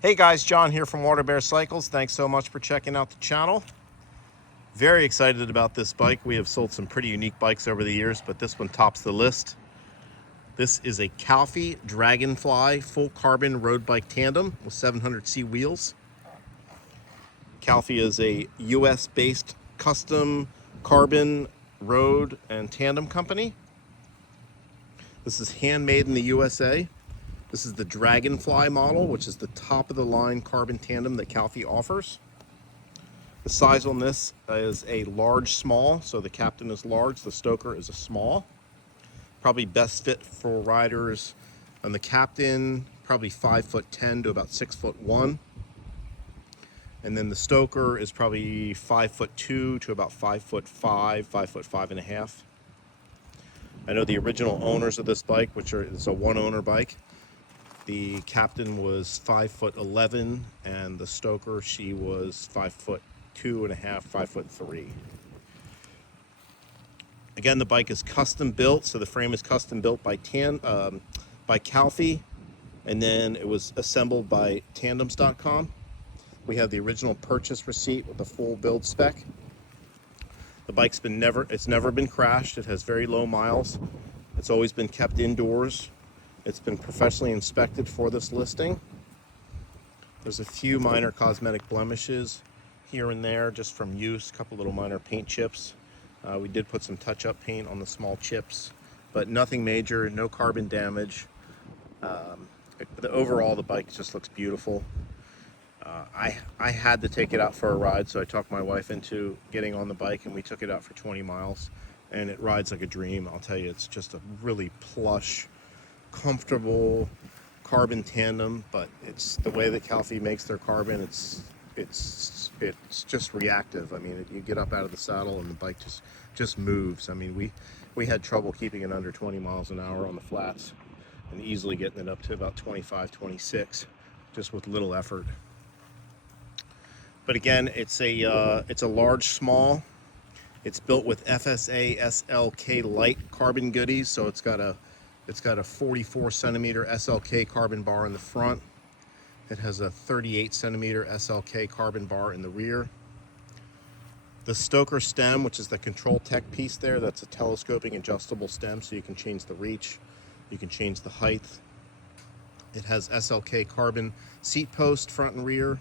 Hey guys, John here from WaterBear Cycles. Thanks so much for checking out the channel. Very excited about this bike. We have sold some pretty unique bikes over the years, but this one tops the list. This is a Calfee Dragonfly full carbon road bike tandem with 700C wheels. Calfee is a US based custom carbon road and tandem company. This is handmade in the USA. This is the Dragonfly model, which is the top of the line carbon tandem that Calfee offers. The size on this is a large small, so the captain is large, the stoker is a small. Probably best fit for riders on the captain, probably 5'10" to about 6'1". And then the stoker is probably 5'2" to about 5'5", 5'5.5". I know the original owners of this bike, it's a one owner bike. The captain was 5'11", and the stoker, she was 5'2.5", 5'3". Again, the bike is custom built, so the frame is custom built by Calfee, and then it was assembled by Tandems.com. We have the original purchase receipt with the full build spec. The bike's never been crashed. It has very low miles. It's always been kept indoors. It's been professionally inspected for this listing. There's a few minor cosmetic blemishes here and there just from use, a couple little minor paint chips. We did put some touch-up paint on the small chips, but nothing major, no carbon damage. Overall, the bike just looks beautiful. I had to take it out for a ride, so I talked my wife into getting on the bike, and we took it out for 20 miles, and it rides like a dream. I'll tell you, it's just a really plush, comfortable carbon tandem, but it's the way that Calfee makes their carbon. It's just reactive. I mean, you get up out of the saddle and the bike just moves. I mean, we had trouble keeping it under 20 miles an hour on the flats, and easily getting it up to about 25, 26, just with little effort. But again, it's a large small. It's built with FSA SLK light carbon goodies, so it's got a 44 centimeter SLK carbon bar in the front. It has a 38 centimeter SLK carbon bar in the rear. The stoker stem, which is the control tech piece there, that's a telescoping adjustable stem, so you can change the reach, you can change the height. It has SLK carbon seat post front and rear.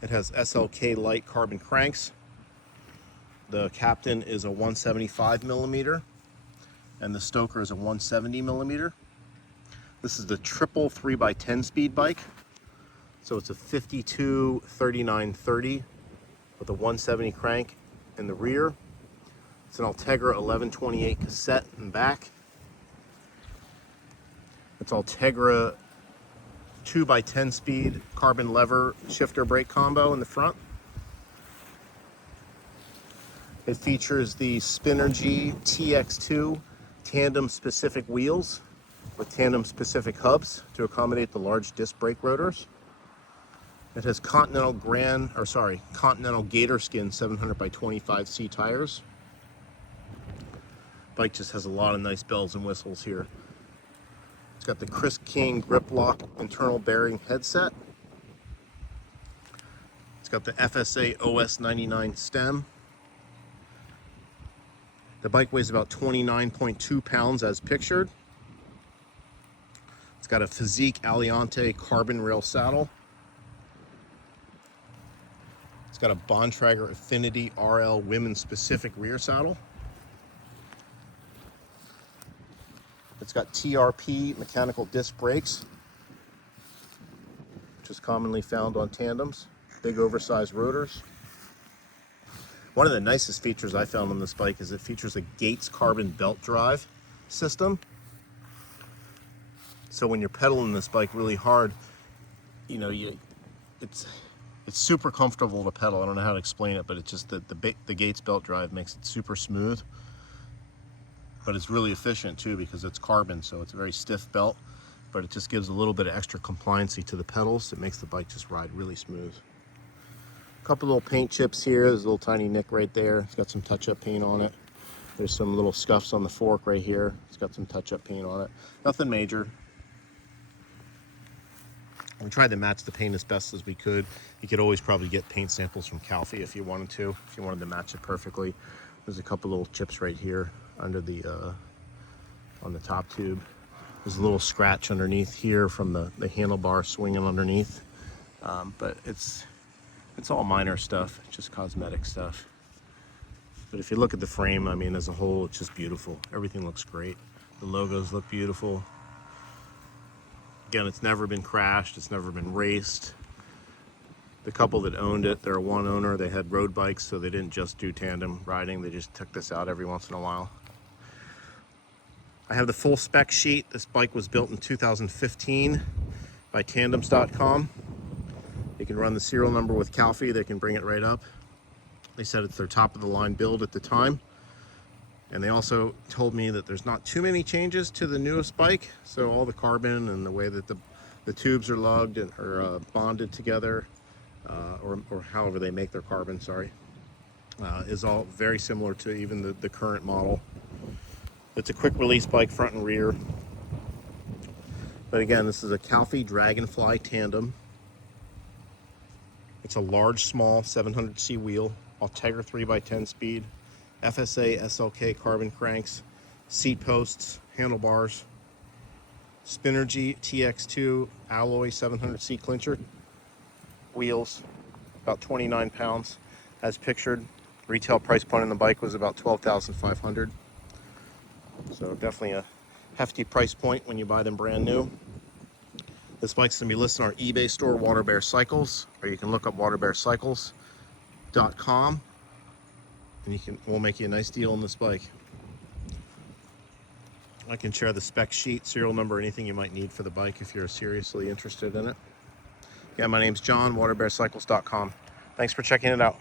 It has SLK light carbon cranks. The captain is a 175 millimeter. And the stoker is a 170 millimeter. This is the triple 3x10 speed bike. So it's a 52 39 30 with a 170 crank in the rear. It's an Ultegra 1128 cassette in back. It's Ultegra 2x10 speed carbon lever shifter brake combo in the front. It features the Spinergy TX2 tandem specific wheels with tandem specific hubs to accommodate the large disc brake rotors. It has Continental Gator Skin 700x25C tires. Bike just has a lot of nice bells and whistles here. It's got the Chris King grip lock internal bearing headset. It's got the FSA OS 99 stem. The bike weighs about 29.2 pounds as pictured. It's got a Physique Aliante carbon rail saddle. It's got a Bontrager Affinity RL women's specific rear saddle. It's got TRP mechanical disc brakes, which is commonly found on tandems. Big oversized rotors. One of the nicest features I found on this bike is it features a Gates carbon belt drive system. So when you're pedaling this bike really hard, you know, it's super comfortable to pedal. I don't know how to explain it, but it's just that the Gates belt drive makes it super smooth. But it's really efficient too because it's carbon, so it's a very stiff belt, but it just gives a little bit of extra compliancy to the pedals. It makes the bike just ride really smooth. A couple little paint chips here. There's a little tiny nick right there. It's got some touch-up paint on it. There's some little scuffs on the fork right here. It's got some touch-up paint on it. Nothing major. We tried to match the paint as best as we could. You could always probably get paint samples from Calfee if you wanted to match it perfectly. There's a couple little chips right here under the on the top tube. There's a little scratch underneath here from the handlebar swinging underneath, but it's all minor stuff, just cosmetic stuff. But if you look at the frame, I mean, as a whole, it's just beautiful. Everything looks great. The logos look beautiful. Again, it's never been crashed, it's never been raced. The couple that owned it, they're one owner, they had road bikes, so they didn't just do tandem riding, they just took this out every once in a while. I have the full spec sheet. This bike was built in 2015 by tandems.com. You can run the serial number with Calfee, they can bring it right up. They said it's their top of the line build at the time. And they also told me that there's not too many changes to the newest bike. So all the carbon and the way that the tubes are lugged and are bonded together, or however they make their carbon, sorry, is all very similar to even the current model. It's a quick release bike, front and rear. But again, this is a Calfee Dragonfly Tandem. It's a large, small 700C wheel, Ultegra 3x10 speed, FSA SLK carbon cranks, seat posts, handlebars, Spinergy TX2 alloy 700C clincher, wheels, about 29 pounds as pictured. Retail price point on the bike was about $12,500. So definitely a hefty price point when you buy them brand new. This bike's gonna be listed on our eBay store, WaterBear Cycles, or you can look up waterbearcycles.com. And we'll make you a nice deal on this bike. I can share the spec sheet, serial number, anything you might need for the bike if you're seriously interested in it. Yeah, my name's John, waterbearcycles.com. Thanks for checking it out.